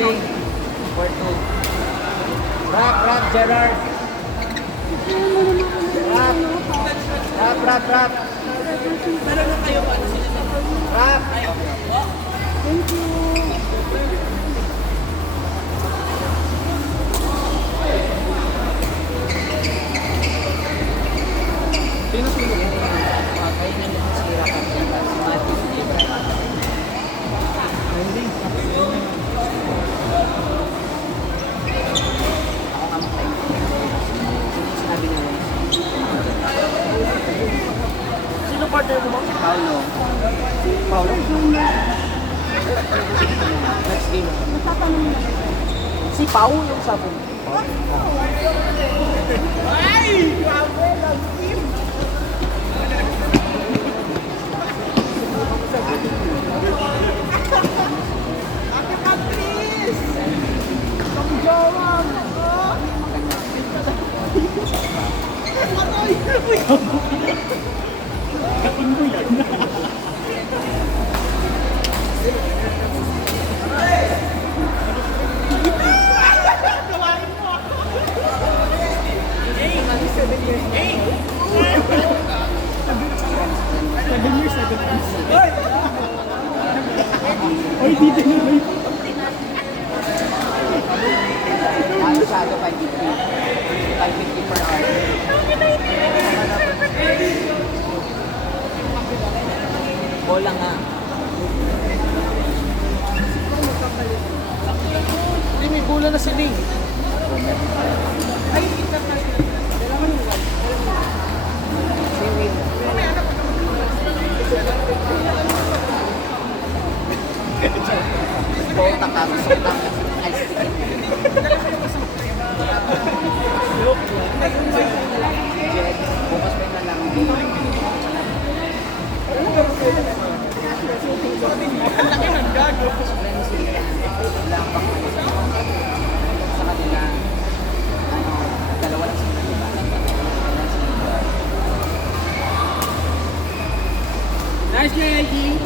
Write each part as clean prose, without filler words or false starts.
For 2. Rap, Gerard. Rap. Pero na kayo ba? Rap. Thank you. Sino? Kayo na lang sira ka. Sino partner mo ba? Paulo. Next game. Nagtatanong na. Si Pau yung sabi. Ay! Grabe! Love team! Ate Patrice! Ang jowa mo! Aray! Kapin mo yan. Gawain mo ako! Hey! 7 years. Hey! 7 years, 7 years. Hoy! Hoy, dito na ba? Ano siya? 550 per hour. Bola nga. Hindi, may bola na si Ling. Ay, kita pa siya. Dalawa yung one. Si Will. Bota ka. Gusto ko ng ice ticket. Jet. Bukas pa na lang. Ang laki ng gago. Lang bang sa kanila. Dalawa lang sila. Nice play, Mikey.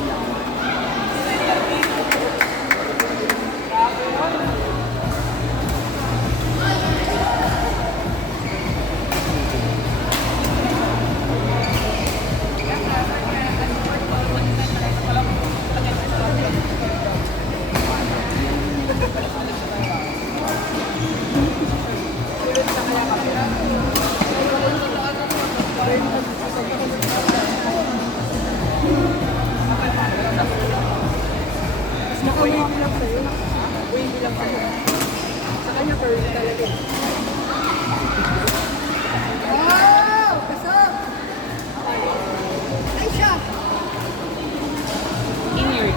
Nakawin lang sa'yo. Wavy lang sa'yo. Sa kanya, curly talaga. Wow! Kasap! Ay, siya!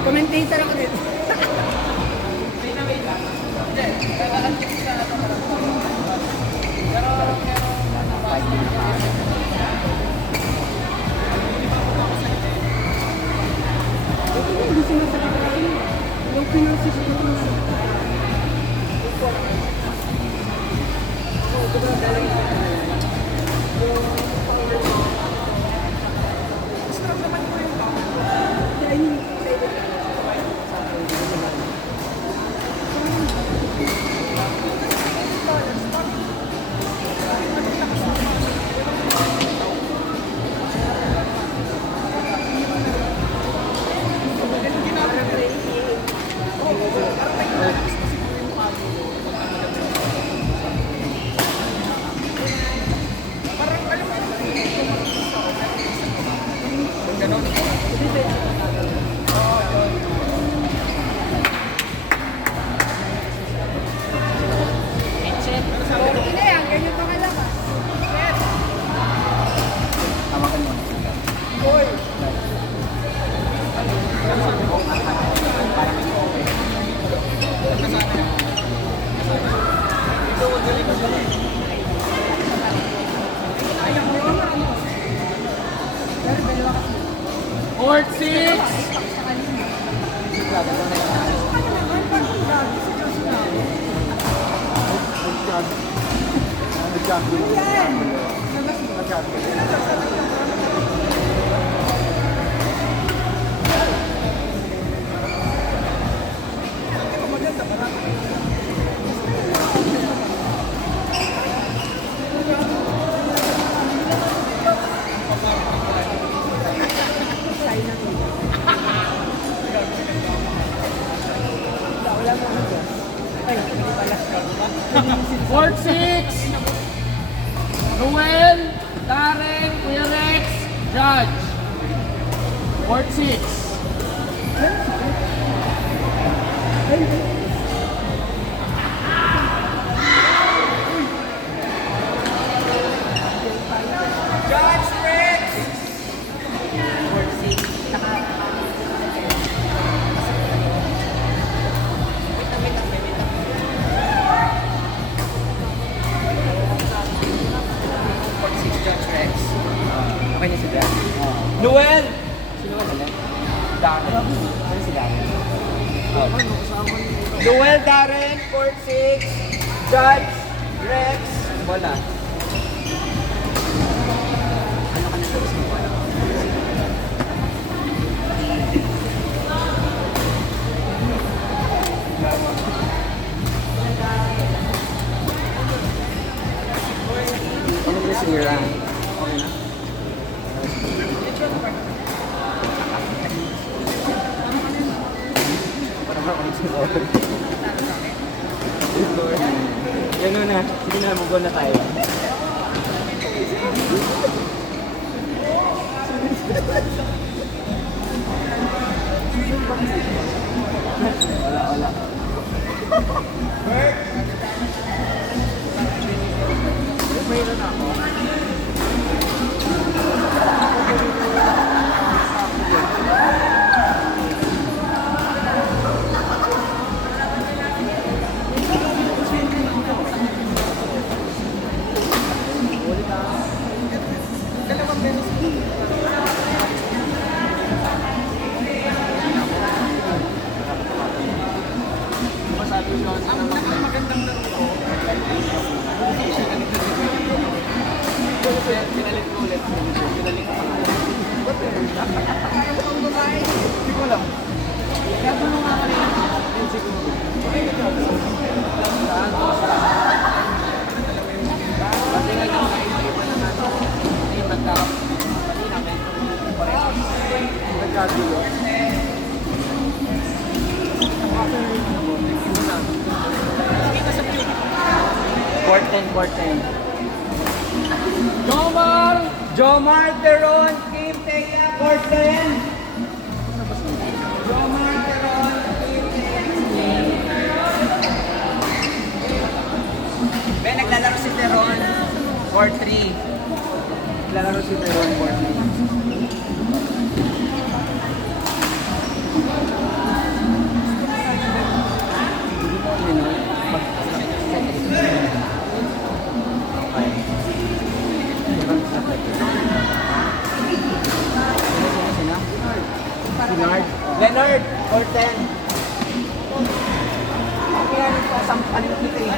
Commentator ako dito. Hindi sinasabi ko kasi yung pinansis ko na Tawagan mo. Court 6! Maganda ba? Court 6. Noel, Darren, Kuya Rex, Judge. Court 6. Judge Rex! Okay na si Dan. Noel! Sino ka nalang? Darren. Ano si Darren? Noel, Darren, Court 6, Judge, Rex. Wala. Ano ka na sa isang wala? Ano ba si Mira? Okay na? Parang ako nagsigawan. Yan na, hindi na, mag-go na tayo. Wala. Mayroon ako. Masabi ko ang magandang laro ko. Pinalit ko ulit. Pinalit ko hindi ko alam. Kaya ito nung mga kanina. Yun siguro. Kasi nga yung iba na natin. Ay, magkakap. Kanina, medyo pareho. Nagkagulo. Court 10. Jomar, Teron, Kim, Teya, Court 10. Jomar, Teron, Kim, Teya. Ben, naglalaro si Teron, Court 3. Naglalaro si Teron, Court 3. Leonard, Court 10. Kaya nito, sampaling kita eh.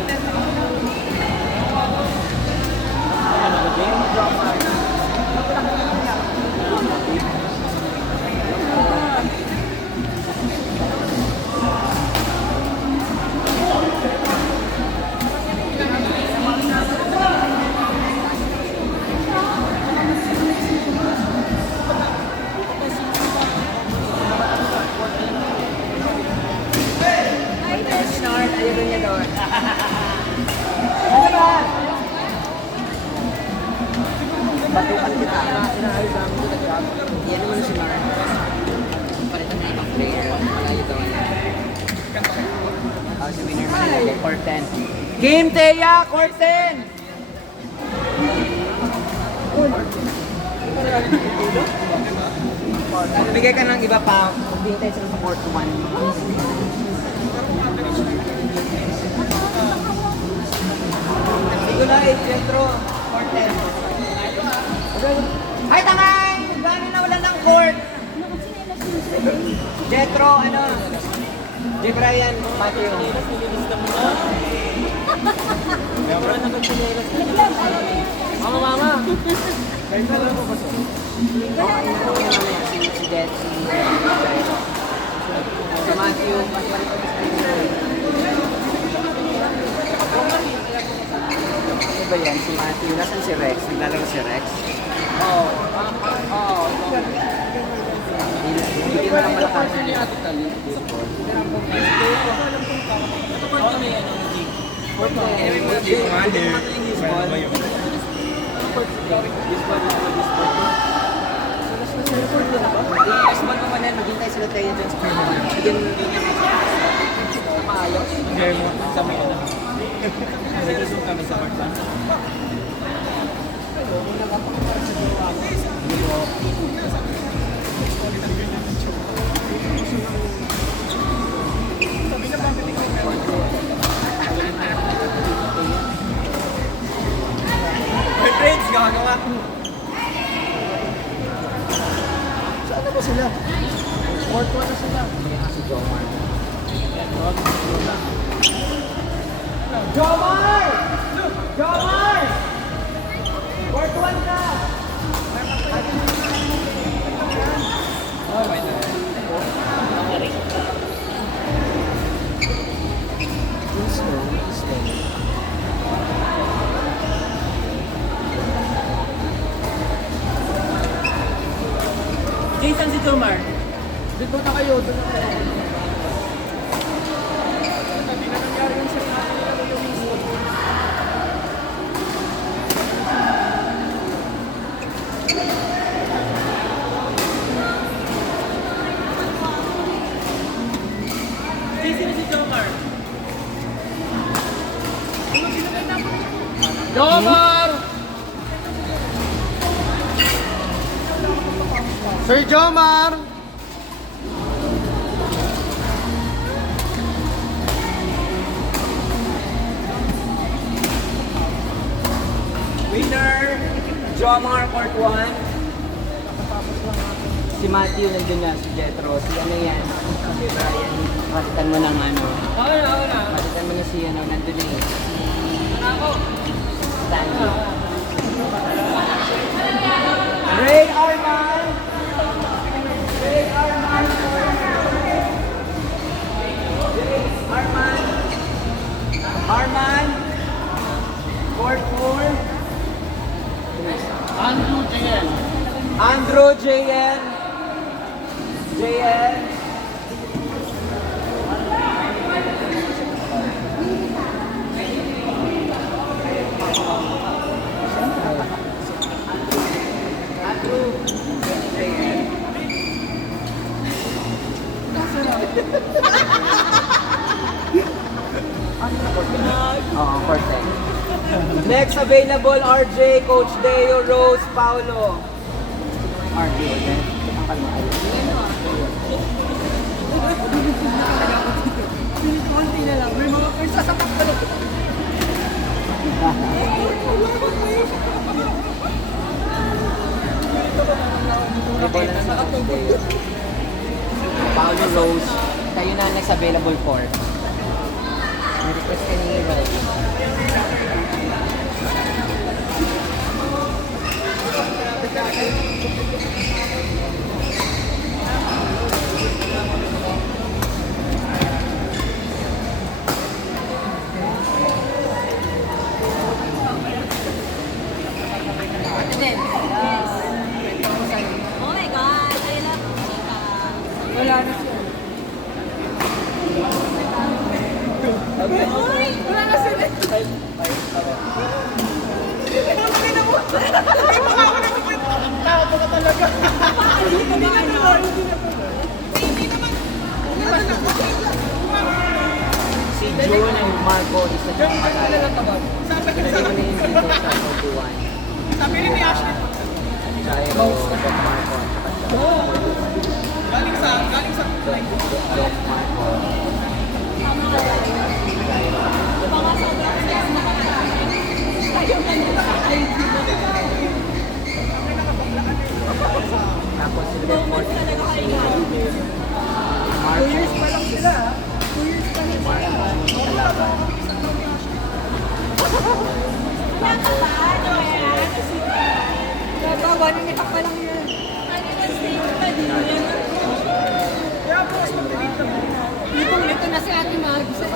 Snort, ayun niya doon. Ano ba? Batukan kita. Inaayos namin kita job. Yan naman si Mar. Palitan na ibang player. Malayo daw na. Si winner Manila, Court 10. Game Teya, Court 10! Magbigay ka ng iba pa. Magbigay tayo sila sa Court 1. Sigulay, Jetro, Court 10. Ay, tangay! Gano'n na wala ng court. Jetro, ano? J. Brian, Matthew. Mama. Kaya ka lang mo ba siya? Si Jet, si Matthew, ano ba yan? Si Matthew. Nasaan si Rex? Naglalaro si Rex? Oo. Bigyan mo ng malakas. Commander. Baseball. Anong court si Jay? Baseball na ano, baseball. Baseball pa man yan, maghintay sila tayo dyan sa Permanent. Bigyan mo niya maayos. Hindi mo sa may ano. Nagisong kami sa Martlan. My friends, gagawa. Saan na ba sila? Sport 1 na sila. Si Jomar. Jomar! Jomar! Sport 1 ka! Jason si Jomar. Dito na kayo, doon na kayo. Hindi na nangyari yung sa natin nila yung mismo. Jason si Jomar. Jomar! Sir Jomar! Winner, Jomar Court 1. Si Matthew nandun na, si Jetro. Si ano yan? Si Brian. Matitan mo ng ano. Okay na. Matitan mo na si ano, nandun na eh. Stanley. Ray Arman! Ray Arman! Ray Arman! Arman! Court 4. Andrew JN. Andrew JN. JN. Andrew JN. Oo, court 10. Next available, RJ, Coach Deo, Rose, Paulo. RJ, okay? Ang kalma. Konti na lang. May sasapak pa lang. Ito na sa Coach Deo. Paulo, Rose. Kayo na next available for. May request ka ni Rose. Oh my God, I love Chika. Wala na siya. Uy, wala na sila. Si June and Marco is the top matalo. Pinagay mo na yung dito sa 41. Sabi ni Ashley. Jairo, Doc Marco, at saka Galing sa Doc Marco. Jairo. Baka sobrang stress na tayo kanina sa ID. Tapos si Doc Marco. Talaga kayo. Marco. 2 years pa lang sila. 2 years pa lang sila. Kalaban. Nakakataan o kaya? Gagawa, ninipak pa lang yan. Stage pa din. Ito na si Ate Mags.